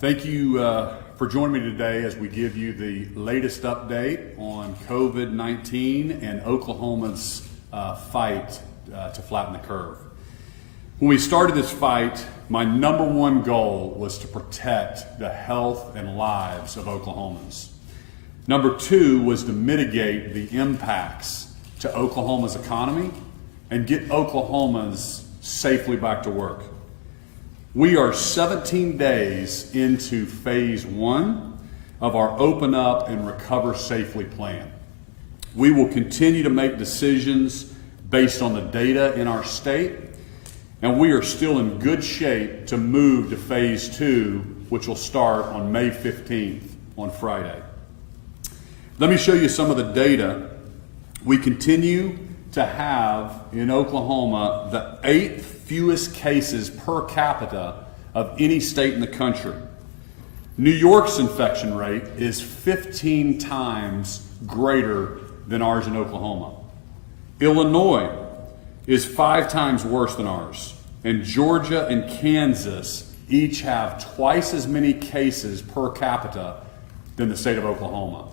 Thank you for joining me today as we give you the latest update on COVID-19 and Oklahoma's fight to flatten the curve. When we started this fight, my number one goal was to protect the health and lives of Oklahomans. Number two was to mitigate the impacts to Oklahoma's economy and get Oklahomans safely back to work. We are 17 days into phase one of our Open Up and Recover Safely plan. We will continue to make decisions based on the data in our state, and we are still in good shape to move to phase two, which will start on May 15th on Friday. Let me show you some of the data. We continue to have in Oklahoma the 8th fewest cases per capita of any state in the country. New York's infection rate is 15 times greater than ours in Oklahoma. Illinois is 5 times worse than ours. And Georgia and Kansas each have twice as many cases per capita than the state of Oklahoma.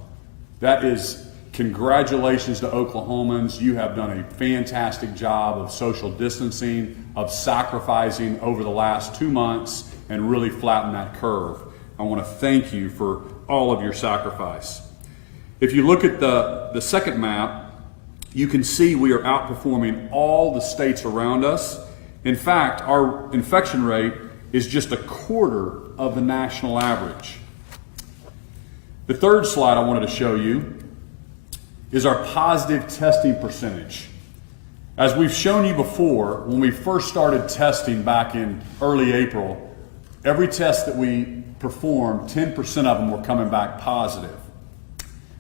That is congratulations to Oklahomans. You have done a fantastic job of social distancing, of sacrificing over the last 2 months and really flatten that curve. I want to thank you for all of your sacrifice. If you look at the second map, you can see we are outperforming all the states around us. In fact, our infection rate is just a quarter of the national average. The third slide I wanted to show you is our positive testing percentage. As we've shown you before, when we first started testing back in early April, every test that we performed, 10% of them were coming back positive.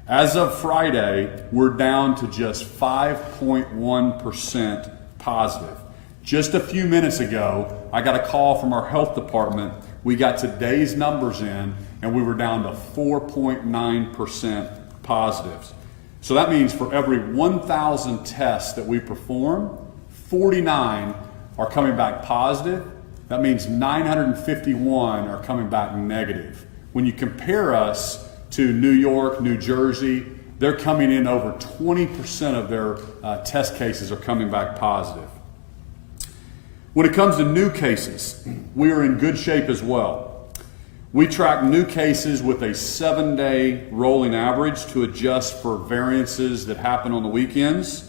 As of Friday, we're down to just 5.1% positive. Just a few minutes ago, I got a call from our health department. We got today's numbers in, and we were down to 4.9% positives. So that means for every 1,000 tests that we perform, 49 are coming back positive. That means 951 are coming back negative. When you compare us to New York, New Jersey, they're coming in over 20% of their test cases are coming back positive. When it comes to new cases, we are in good shape as well. We track new cases with a 7-day rolling average to adjust for variances that happen on the weekends.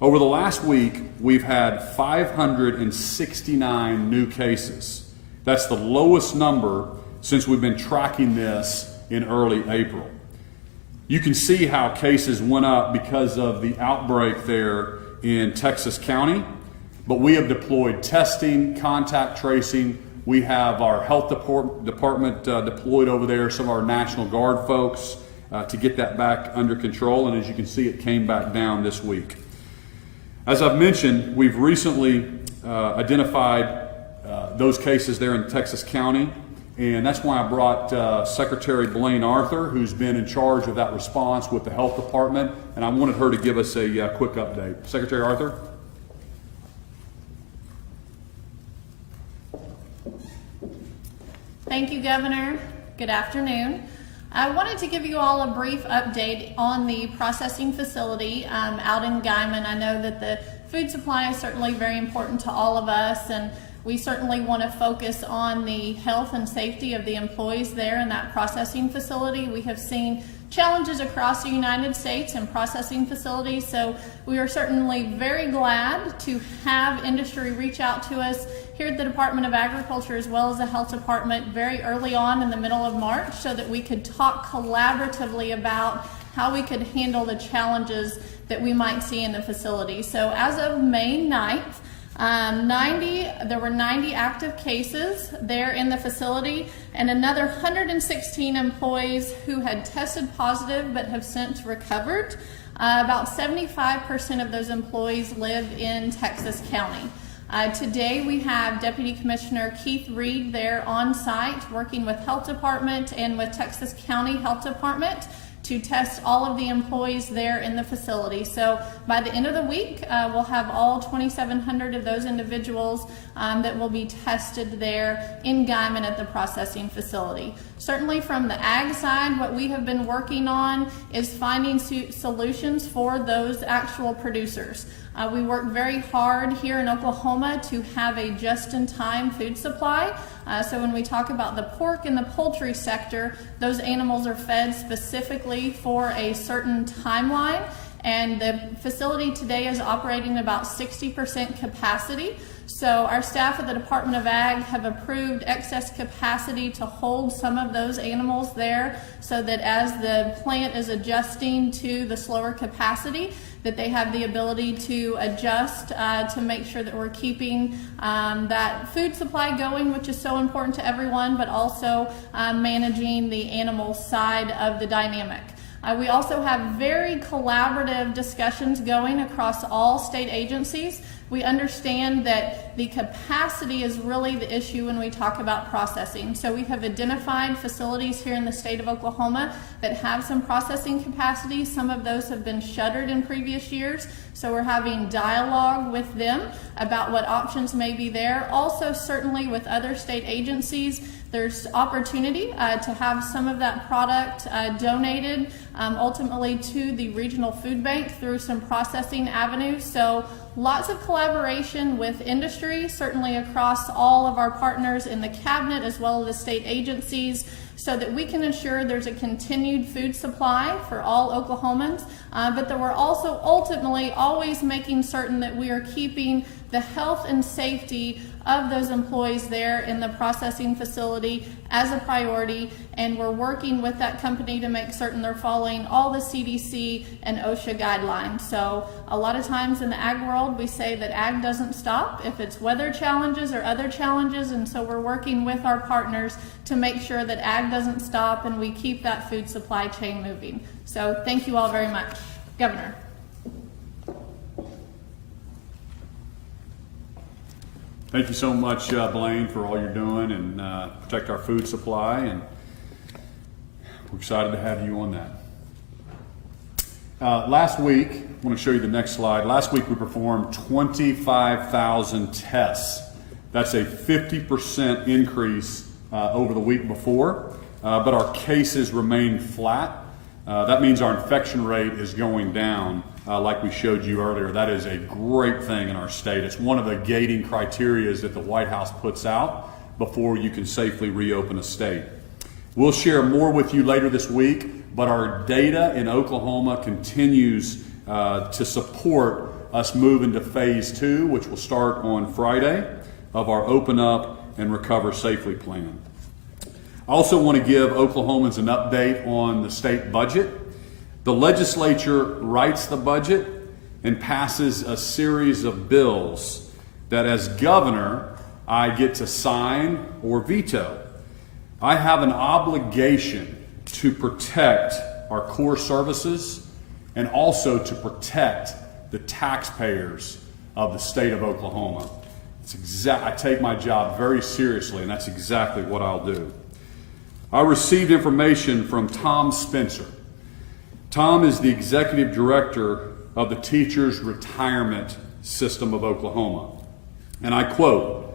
Over the last week, we've had 569 new cases. That's the lowest number since we've been tracking this in early April. You can see how cases went up because of the outbreak there in Texas County, but we have deployed testing, contact tracing. We have our health department deployed over there, some of our National Guard folks to get that back under control. And as you can see, it came back down this week. As I've mentioned, we've recently identified those cases there in Texas County. And that's why I brought Secretary Blaine Arthur, who's been in charge of that response with the health department. And I wanted her to give us a quick update. Secretary Arthur? Thank you, Governor. Good afternoon. I wanted to give you all a brief update on the processing facility out in Guyman. I know that the food supply is certainly very important to all of us, and we certainly want to focus on the health and safety of the employees there in that processing facility. We have seen challenges across the United States in processing facilities, so we are certainly very glad to have industry reach out to us here at the Department of Agriculture as well as the Health Department very early on in the middle of March so that we could talk collaboratively about how we could handle the challenges that we might see in the facility. So as of May 9th, there were 90 active cases there in the facility and another 116 employees who had tested positive but have since recovered. About 75% of those employees live in Texas County. Today we have Deputy Commissioner Keith Reed there on site working with Health Department and with Texas County Health Department to test all of the employees there in the facility. So by the end of the week, we'll have all 2,700 of those individuals that will be tested there in Guyman at the processing facility. Certainly from the ag side, what we have been working on is finding solutions for those actual producers. We work very hard here in Oklahoma to have a just-in-time food supply. So when we talk about the pork and the poultry sector, those animals are fed specifically for a certain timeline, and the facility today is operating about 60% capacity. So our staff at the Department of Ag have approved excess capacity to hold some of those animals there, so that as the plant is adjusting to the slower capacity, that they have the ability to adjust to make sure that we're keeping that food supply going, which is so important to everyone, but also managing the animal side of the dynamic. We also have very collaborative discussions going across all state agencies. We understand that the capacity is really the issue when we talk about processing. So we have identified facilities here in the state of Oklahoma that have some processing capacity. Some of those have been shuttered in previous years. So we're having dialogue with them about what options may be there. Also, certainly with other state agencies, there's opportunity to have some of that product donated ultimately to the regional food bank through some processing avenues. So lots of collaboration with industry, certainly across all of our partners in the cabinet as well as the state agencies, so that we can ensure there's a continued food supply for all Oklahomans, but that we're also ultimately always making certain that we are keeping the health and safety of those employees there in the processing facility as a priority, and we're working with that company to make certain they're following all the CDC and OSHA guidelines. So a lot of times in the ag world, we say that ag doesn't stop if it's weather challenges or other challenges, and so we're working with our partners to make sure that ag doesn't stop and we keep that food supply chain moving. So thank you all very much. Governor. Thank you so much, Blaine, for all you're doing and protect our food supply, and we're excited to have you on that. Last week, I want to show you the next slide. Last week we performed 25,000 tests. That's a 50% increase over the week before, but our cases remain flat. That means our infection rate is going down. Like we showed you earlier, that is a great thing in our state. It's one of the gating criteria that the White House puts out before you can safely reopen a state. We'll share more with you later this week, but our data in Oklahoma continues to support us moving to phase 2, which will start on Friday, of our Open Up and Recover Safely plan. I also want to give Oklahomans an update on the state budget. The legislature writes the budget and passes a series of bills that, as governor, I get to sign or veto. I have an obligation to protect our core services and also to protect the taxpayers of the state of Oklahoma. I take my job very seriously, and that's exactly what I'll do. I received information from Tom Spencer. Tom is the executive director of the Teachers Retirement System of Oklahoma. And I quote,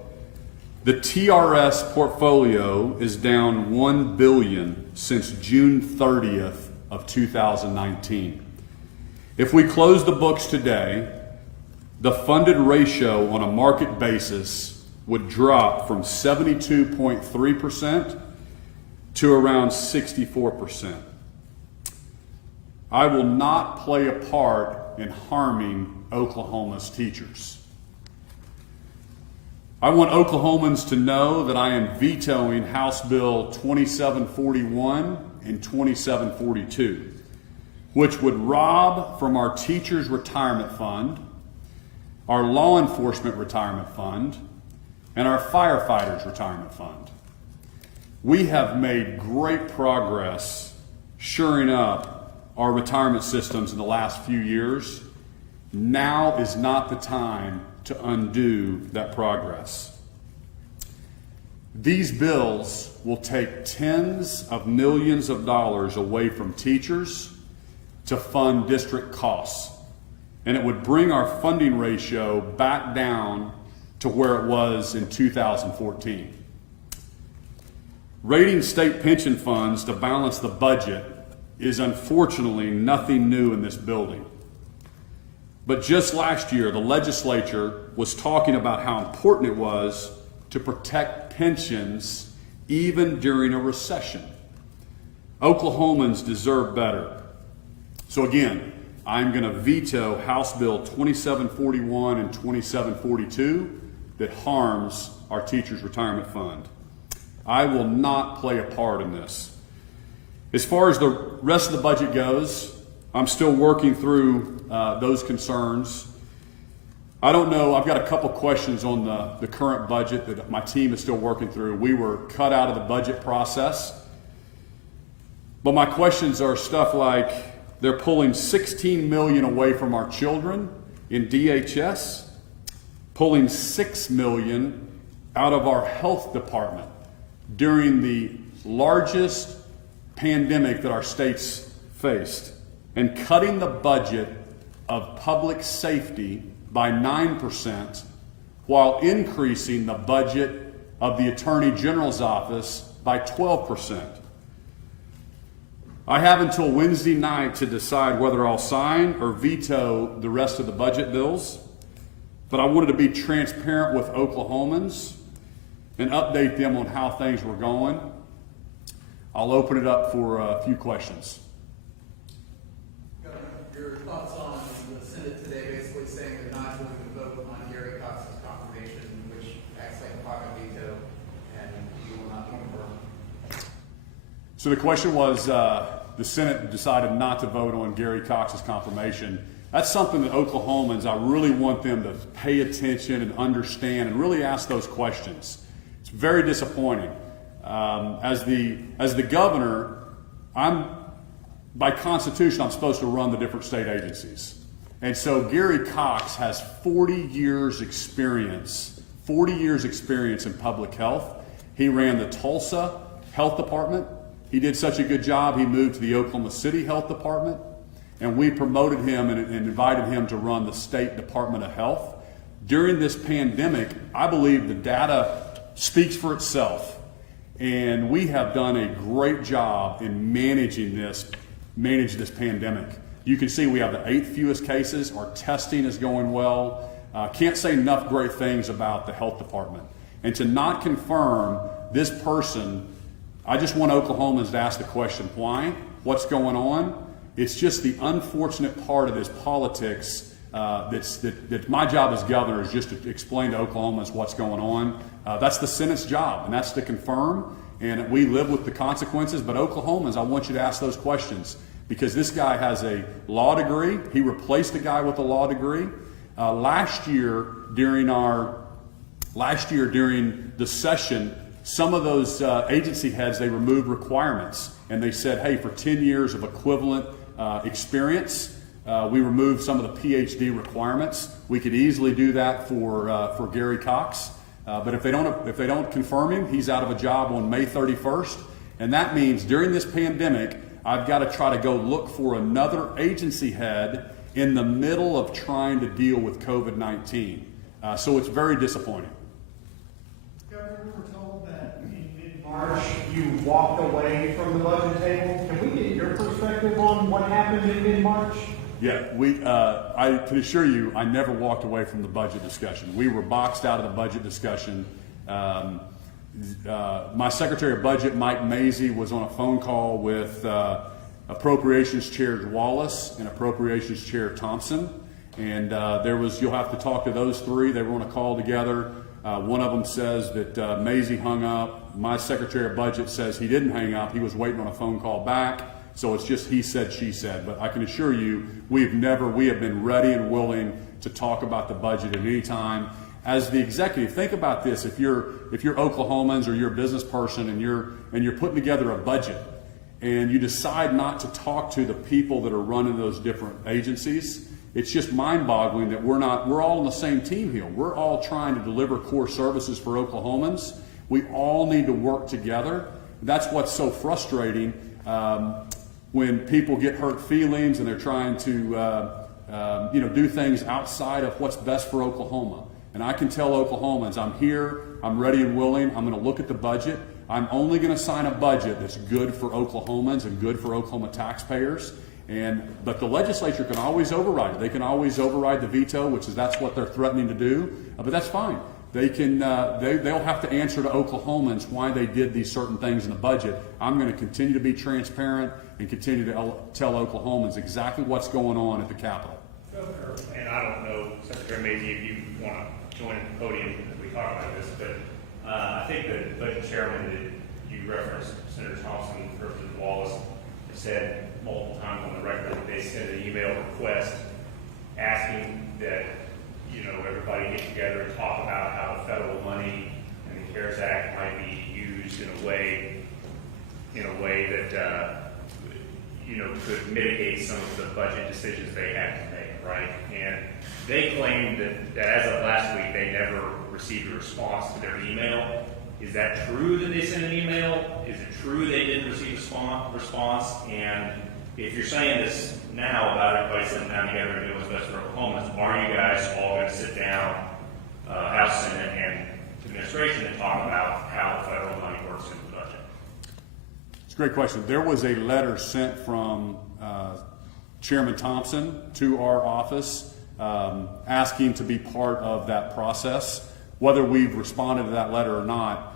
"The TRS portfolio is down $1 billion since June 30th of 2019. If we close the books today, the funded ratio on a market basis would drop from 72.3% to around 64%. I will not play a part in harming Oklahoma's teachers. I want Oklahomans to know that I am vetoing House Bill 2741 and 2742, which would rob from our teachers' retirement fund, our law enforcement retirement fund, and our firefighters' retirement fund. We have made great progress shoring up our retirement systems in the last few years. Now is not the time to undo that progress. These bills will take tens of millions of dollars away from teachers to fund district costs. And it would bring our funding ratio back down to where it was in 2014. Rating state pension funds to balance the budget is unfortunately nothing new in this building. But just last year, the legislature was talking about how important it was to protect pensions even during a recession. Oklahomans deserve better. So again, I'm going to veto House Bill 2741 and 2742 that harms our teachers' retirement fund. I will not play a part in this. As far as the rest of the budget goes, I'm still working through those concerns. I don't know, I've got a couple questions on the current budget that my team is still working through. We were cut out of the budget process. But my questions are stuff like, they're pulling $16 million away from our children in DHS, pulling $6 million out of our health department during the largest pandemic that our states faced, and cutting the budget of public safety by 9% while increasing the budget of the Attorney General's office by 12%. I have until Wednesday night to decide whether I'll sign or veto the rest of the budget bills, but I wanted to be transparent with Oklahomans and update them on how things were going. I'll open it up for a few questions. Governor, your thoughts on the Senate today basically saying they're not going to vote on Gary Cox's confirmation, which acts like a pocket veto, and you will not confirm. So the question was, the Senate decided not to vote on Gary Cox's confirmation. That's something that Oklahomans, I really want them to pay attention and understand and really ask those questions. It's very disappointing. As the governor, by Constitution, I'm supposed to run the different state agencies. And so Gary Cox has 40 years experience in public health. He ran the Tulsa Health Department. He did such a good job, he moved to the Oklahoma City Health Department, and we promoted him and invited him to run the State Department of Health. During this pandemic, I believe the data speaks for itself, and we have done a great job in manage this pandemic. You can see we have the 8th fewest cases. Our testing is going well. Can't say enough great things about the health department. And to not confirm this person, I just want Oklahomans to ask the question, why? What's going on? It's just the unfortunate part of this politics that my job as governor is just to explain to Oklahomans what's going on. That's the Senate's job, and that's to confirm, and we live with the consequences. But Oklahomans, I want you to ask those questions, because this guy has a law degree. He replaced a guy with a law degree. Last year during the session, some of those agency heads, they removed requirements, and they said, hey, for 10 years of equivalent experience, we removed some of the PhD requirements. We could easily do that for Gary Cox, but if they don't confirm him, he's out of a job on May 31st, and that means during this pandemic, I've got to try to go look for another agency head in the middle of trying to deal with COVID-19. So it's very disappointing. Governor, we were told that in mid-March you walked away from the budget table. Can we get your perspective on what happened in mid-March? Yeah, I can assure you, I never walked away from the budget discussion. We were boxed out of the budget discussion. My Secretary of Budget, Mike Mazie, was on a phone call with Appropriations Chair Wallace and Appropriations Chair Thompson, and you'll have to talk to those three. They were on a call together. One of them says that Mazie hung up. My Secretary of Budget says he didn't hang up. He was waiting on a phone call back. So it's just he said, she said. But I can assure you, we have been ready and willing to talk about the budget at any time. As the executive, think about this: if you're Oklahomans or you're a business person and you're putting together a budget, and you decide not to talk to the people that are running those different agencies, it's just mind-boggling that we're all on the same team here. We're all trying to deliver core services for Oklahomans. We all need to work together. That's what's so frustrating when people get hurt feelings and they're trying to do things outside of what's best for Oklahoma. And I can tell Oklahomans, I'm here, I'm ready and willing, I'm going to look at the budget. I'm only going to sign a budget that's good for Oklahomans and good for Oklahoma taxpayers. But the legislature can always override it. They can always override the veto, that's what they're threatening to do. But that's fine. They can. They'll have to answer to Oklahomans why they did these certain things in the budget. I'm going to continue to be transparent and continue to tell Oklahomans exactly what's going on at the Capitol. Governor, and I don't know, Secretary Mazie, if you want to join the podium as we talk about this, but I think the budget chairman that you referenced, Senator Thompson, Representative Wallace, have said multiple times on the record that they sent an email request asking that everybody get together and talk about how the federal money and the CARES Act might be used in a way that could mitigate some of the budget decisions they had to make, right? And they claimed that as of last week, they never received a response to their email. Is that true that they sent an email? Is it true they didn't receive a response? And if you're saying this now about everybody sitting down together and doing what's best for Oklahomans, are you guys all going to sit down, House, Senate, and administration, and talk about how the federal money works in the budget? It's a great question. There was a letter sent from Chairman Thompson to our office asking to be part of that process. Whether we've responded to that letter or not,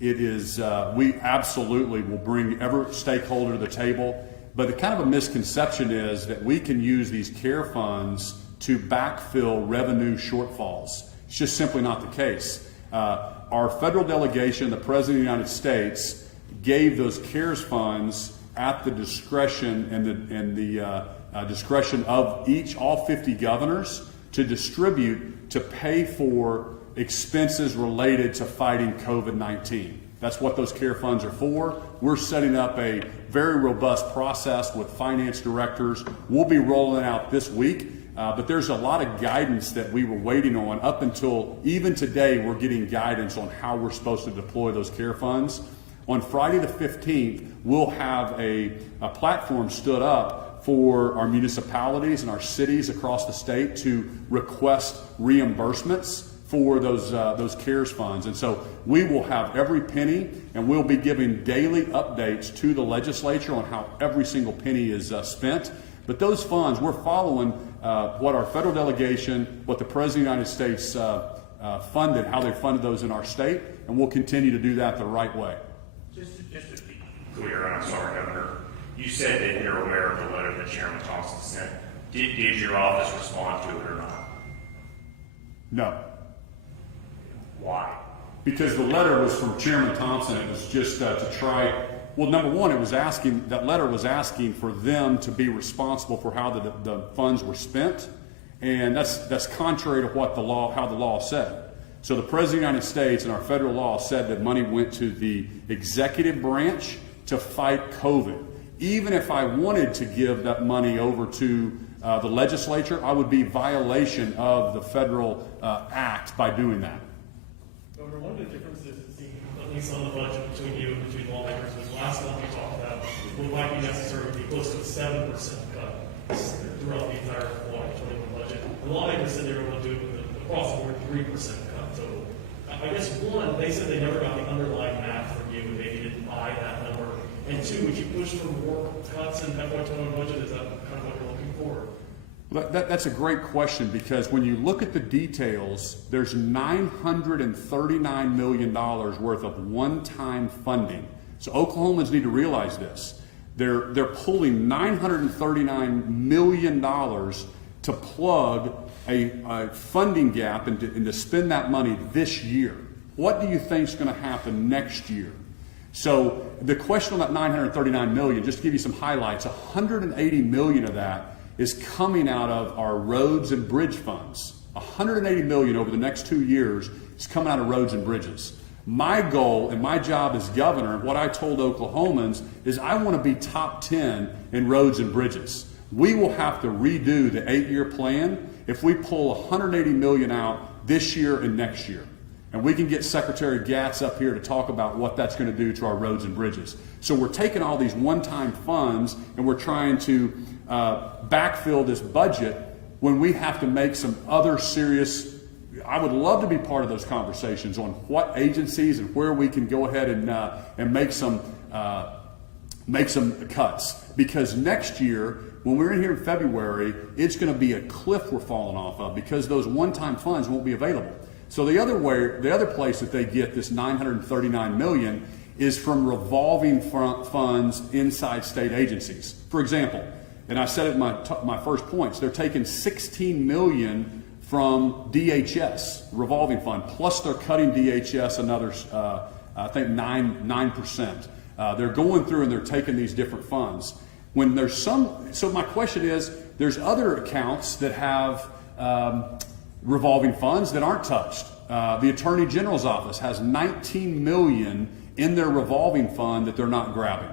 we absolutely will bring every stakeholder to the table. But the kind of a misconception is that we can use these CARE funds to backfill revenue shortfalls. It's just simply not the case. Our federal delegation, the President of the United States, gave those CARES funds at the discretion and the discretion of all 50 governors to distribute to pay for expenses related to fighting COVID-19. That's what those CARE funds are for. We're setting up a very robust process with finance directors. We'll be rolling out this week, but there's a lot of guidance that we were waiting on up until even today. We're getting guidance on how we're supposed to deploy those CARE funds. On Friday the 15th, we'll have a platform stood up for our municipalities and our cities across the state to request reimbursements for those CARES funds. And so we will have every penny, and we'll be giving daily updates to the legislature on how every single penny is spent. But those funds, we're following what our federal delegation, what the President of the United States funded, how they funded those in our state, and we'll continue to do that the right way. Just to be clear, I'm sorry, Governor, you said that you're aware of the letter that Chairman Thompson sent. Did your office respond to it or not? No. Why? Because the letter was from Chairman Thompson. It was just to try. Well, number one, that letter was asking for them to be responsible for how the funds were spent, and that's contrary to what how the law said. So the President of the United States and our federal law said that money went to the executive branch to fight COVID. Even if I wanted to give that money over to the legislature, I would be in violation of the federal act by doing that. Governor, one of the differences, it seems, at least on the budget between you and between lawmakers, was last time we talked about what might be necessary to be close to a 7% cut throughout the entire 2021 budget. The lawmakers said they were going to do it across the board 3% cut. So I guess one, they said they never got the underlying math from you and maybe didn't buy that number. And two, would you push for more cuts in FY21 budget? Is that kind of what you're looking for? That's a great question, because when you look at the details, there's $939 million worth of one-time funding. So Oklahomans need to realize this. They're pulling $939 million to plug a funding gap and to spend that money this year. What do you think is going to happen next year? So the question on that $939 million, just to give you some highlights, $180 million of that is coming out of our roads and bridge funds. $180 million over the next 2 years is coming out of roads and bridges. My goal and my job as governor, what I told Oklahomans, is I want to be top 10 in roads and bridges. We will have to redo the 8-year plan if we pull $180 million out this year and next year. And we can get Secretary Gatz up here to talk about what that's going to do to our roads and bridges. So we're taking all these one-time funds and we're trying to backfill this budget when we have to make some other serious. I would love to be part of those conversations on what agencies and where we can go ahead and make some cuts. Because next year, when we're in here in February, it's going to be a cliff we're falling off of because those one-time funds won't be available. So the other place that they get this $939 million is from revolving funds inside state agencies. For example, and I said it in my first points, they're taking $16 million from DHS, revolving fund, plus they're cutting DHS another, I think 9%. They're going through and they're taking these different funds. When there's so my question is, there's other accounts that have revolving funds that aren't touched. The Attorney General's office has $19 million in their revolving fund that they're not grabbing.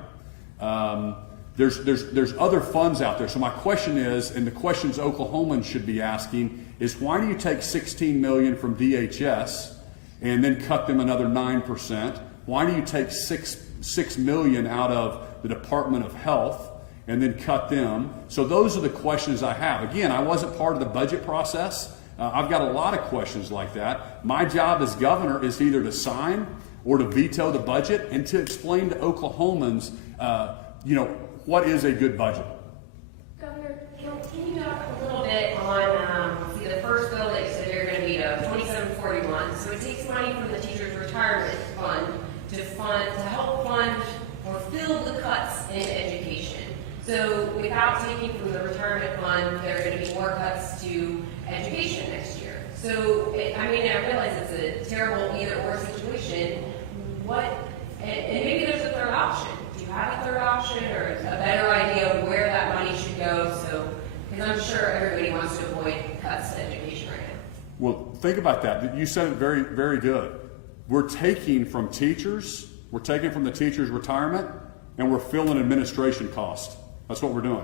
There's other funds out there. So my question is, and the questions Oklahomans should be asking, is why do you take $16 million from DHS and then cut them another 9%? Why do you take $6 million out of the Department of Health and then cut them? So those are the questions I have. Again, I wasn't part of the budget process. I've got a lot of questions like that. My job as governor is either to sign or to veto the budget and to explain to Oklahomans, what is a good budget. Governor, can you talk a little bit on the first bill that you said you're going to be 2741? So it takes money from the teachers' retirement fund to help fund or fill the cuts in education. So without taking from the retirement fund, there are going to be more cuts to education next year. So I realize it's a terrible either-or situation. And maybe there's a third option. Do you have a third option or a better idea of where that money should go? Because I'm sure everybody wants to avoid cuts to education right now. Well, think about that. You said it very, very good. We're taking from teachers, we're taking from the teachers' retirement, and we're filling administration costs. That's what we're doing.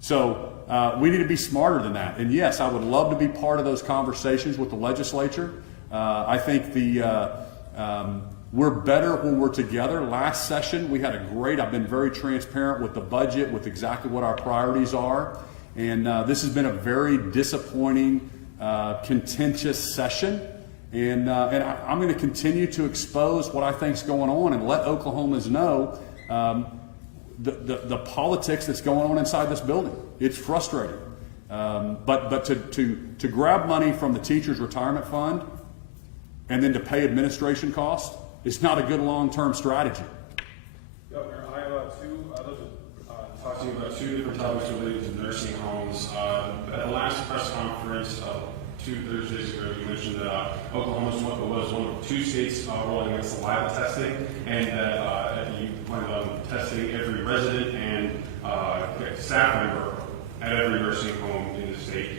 So we need to be smarter than that. And yes, I would love to be part of those conversations with the legislature. I think we're better when we're together. Last session, we had I've been very transparent with the budget, with exactly what our priorities are. And this has been a very disappointing, contentious session. And I'm going to continue to expose what I think is going on and let Oklahomans know the politics that's going on inside this building. It's frustrating. But to grab money from the teachers' retirement fund and then to pay administration costs is not a good long-term strategy. Governor, I have talk to you about two different topics related to nursing homes. At the last press conference 2 Thursdays ago, you mentioned that Oklahoma was one of 2 states rolling out saliva testing, and that you plan on testing every resident and staff member at every nursing home in the state.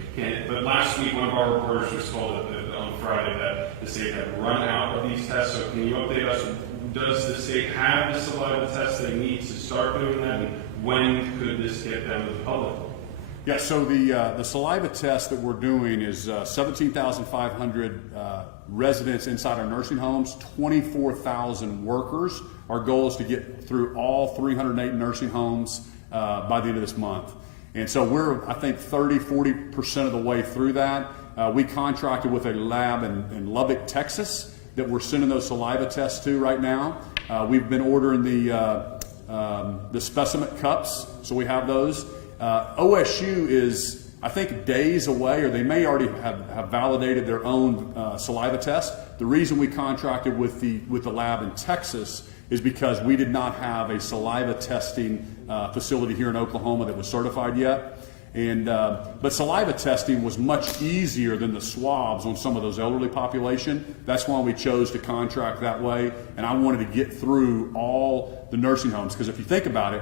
But last week, one of our reporters was told on Friday that the state had run out of these tests. So can you update us? Does the state have the saliva tests they need to start doing that? And when could this get them to the public? Yeah, so the saliva test that we're doing is 17,500 residents inside our nursing homes, 24,000 workers. Our goal is to get through all 308 nursing homes by the end of this month. And so we're, I think, 40% of the way through that. We contracted with a lab in Lubbock, Texas, that we're sending those saliva tests to right now. We've been ordering the specimen cups, so we have those. OSU is, I think, days away, or they may already have validated their own saliva test. The reason we contracted with the lab in Texas is because we did not have a saliva testing facility here in Oklahoma that was certified yet. But saliva testing was much easier than the swabs on some of those elderly population. That's why we chose to contract that way. And I wanted to get through all the nursing homes, because if you think about it,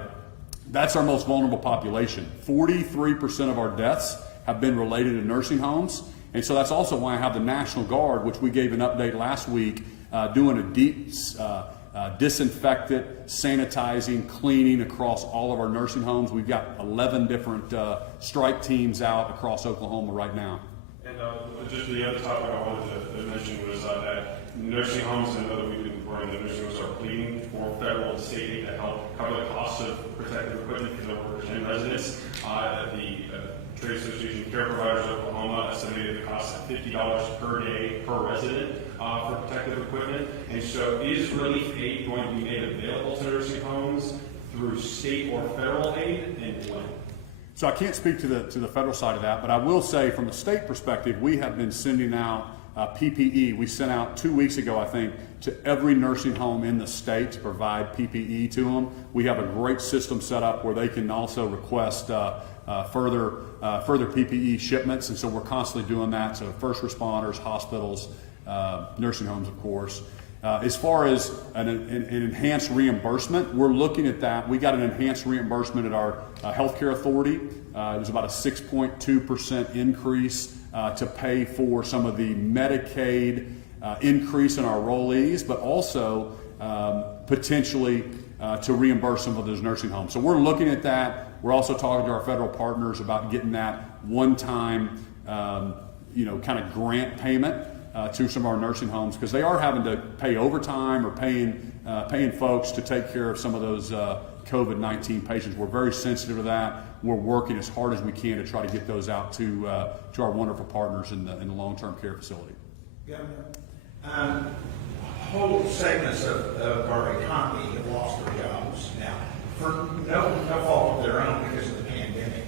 that's our most vulnerable population. 43% of our deaths have been related to nursing homes. And so that's also why I have the National Guard, which we gave an update last week, doing a deep disinfectant, sanitizing, cleaning across all of our nursing homes. We've got 11 different strike teams out across Oklahoma right now. And just the other topic I wanted to mention was that nursing homes, and that we've been reporting that nursing homes are pleading for federal and state aid to help cover the cost of protective equipment for their workers and residents. The Trade Association of Care Providers of Oklahoma estimated the cost at $50 per day per resident for protective equipment. And so is relief aid going to be made available to nursing homes through state or federal aid, and when? So I can't speak to the federal side of that, but I will say from the state perspective, we have been sending out PPE. We sent out 2 weeks ago, I think, to every nursing home in the state to provide PPE to them. We have a great system set up where they can also request further PPE shipments, and so we're constantly doing that to first responders, hospitals, nursing homes, of course. As far as an enhanced reimbursement, we're looking at that. We got an enhanced reimbursement at our healthcare authority. It was about a 6.2% increase to pay for some of the Medicaid increase in our rollees, but also potentially to reimburse some of those nursing homes. So we're looking at that. We're also talking to our federal partners about getting that one-time, kind of grant payment to some of our nursing homes, because they are having to pay overtime or paying folks to take care of some of those COVID-19 patients. We're very sensitive to that. We're working as hard as we can to try to get those out to our wonderful partners in the long-term care facility. Governor, whole segments of our economy have lost their jobs now for no fault of their own because of the pandemic.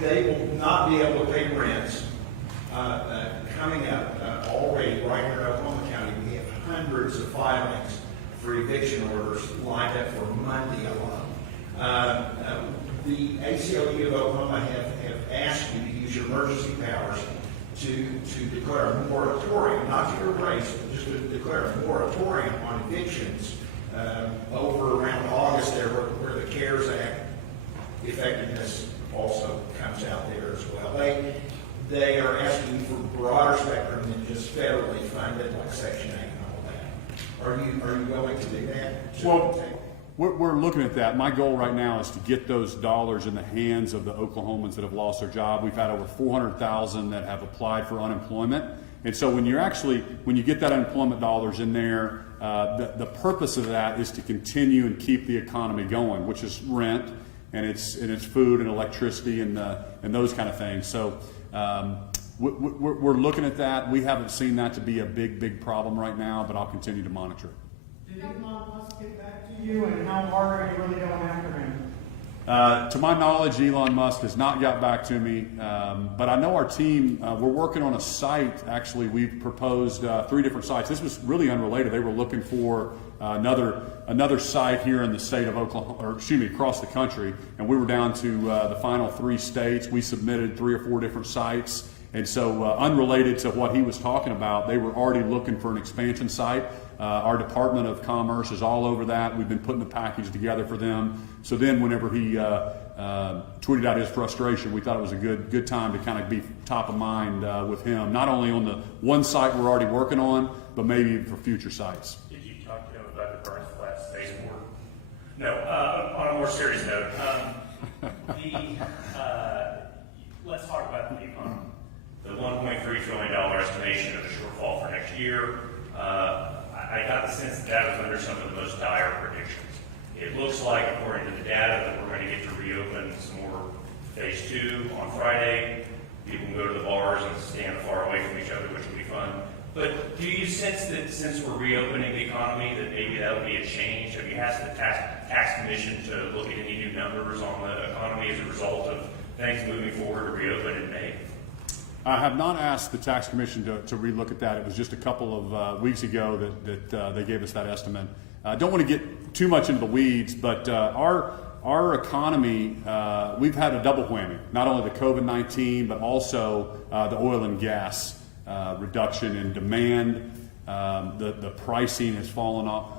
They will not be able to pay rents. Coming up already right here in Oklahoma County, we have hundreds of filings for eviction orders lined up for Monday alone. The ACLU of Oklahoma have asked you to use your emergency powers to declare a moratorium, not to erase, but just to declare a moratorium on evictions over around August there, where the CARES Act effectiveness also comes out there as well. They are asking for broader spectrum than just federally funded, like Section 8 and all that. Are you willing to do that? Well, we're looking at that. My goal right now is to get those dollars in the hands of the Oklahomans that have lost their job. We've had over 400,000 that have applied for unemployment. And so when you get that unemployment dollars in there, the purpose of that is to continue and keep the economy going, which is rent, and it's food and electricity and those kind of things. So we're looking at that. We haven't seen that to be a big problem right now, but I'll continue to monitor it. Did Elon Musk get back to you, and how hard are you really going after him? To my knowledge, Elon Musk has not got back to me, but I know our team, we're working on a site. Actually, we've proposed 3 different sites. This was really unrelated. They were looking for another site here in the state of Oklahoma, or excuse me, across the country, and we were down to the final 3 states. We submitted 3 or 4 different sites, and so unrelated to what he was talking about, they were already looking for an expansion site. Our Department of Commerce is all over that. We've been putting the package together for them. So then whenever he tweeted out his frustration, we thought it was a good time to kind of be top of mind with him, not only on the one site we're already working on, but maybe even for future sites. Did you talk to him about the Burns Flat Spaceport? No. On a more serious note, let's talk about the economy. The $1.3 trillion estimation of the shortfall for next year. I got the sense that was under some of the most dire predictions. It looks like, according to the data, that we're going to get to reopen some more phase 2 on Friday. People can go to the bars and stand far away from each other, which will be fun. But do you sense that since we're reopening the economy, that maybe that would be a change? Have you asked the tax commission to look at any new numbers on the economy as a result of things moving forward to reopen in May? I have not asked the tax commission to relook at that. It was just a couple of weeks ago that they gave us that estimate. I don't want to get too much into the weeds, but our economy, we've had a double whammy. Not only the COVID-19, but also the oil and gas reduction in demand. The pricing has fallen off,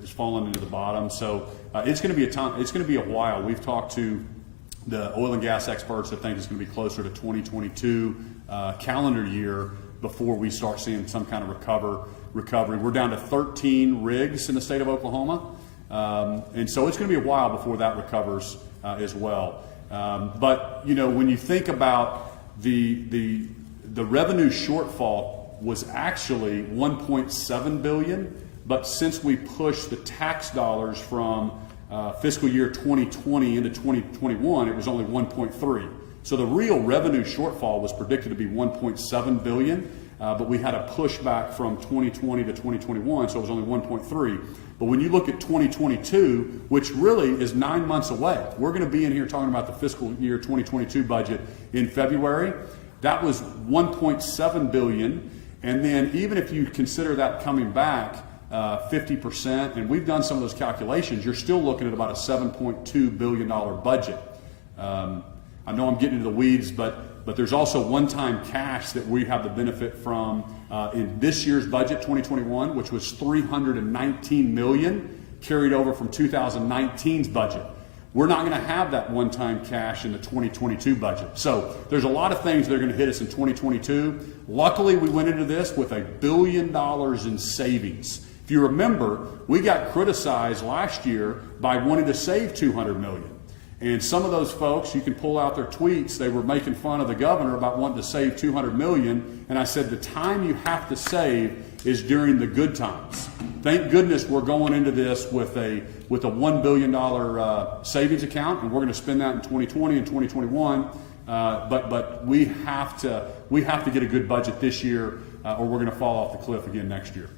has fallen into the bottom. So it's going to be it's going to be a while. We've talked to the oil and gas experts that think it's going to be closer to 2022 calendar year before we start seeing some kind of recovery. We're down to 13 rigs in the state of Oklahoma, and so it's going to be a while before that recovers as well. But when you think about the revenue shortfall was actually 1.7 billion, but since we pushed the tax dollars from fiscal year 2020 into 2021, it was only 1.3. So the real revenue shortfall was predicted to be 1.7 billion, but we had a pushback from 2020 to 2021, so it was only 1.3. But when you look at 2022, which really is 9 months away, we're going to be in here talking about the fiscal year 2022 budget in February. That was 1.7 billion, and then even if you consider that coming back 50%, and we've done some of those calculations, you're still looking at about a $7.2 billion budget. I know I'm getting into the weeds, but there's also one-time cash that we have the benefit from in this year's budget, 2021, which was $319 million carried over from 2019's budget. We're not going to have that one-time cash in the 2022 budget. So there's a lot of things that are going to hit us in 2022. Luckily, we went into this with $1 billion in savings. If you remember, we got criticized last year by wanting to save $200 million. And some of those folks, you can pull out their tweets, they were making fun of the governor about wanting to save $200 million. And I said, the time you have to save is during the good times. Thank goodness we're going into this with a $1 billion savings account, and we're going to spend that in 2020 and 2021. But we have to get a good budget this year, or we're going to fall off the cliff again next year.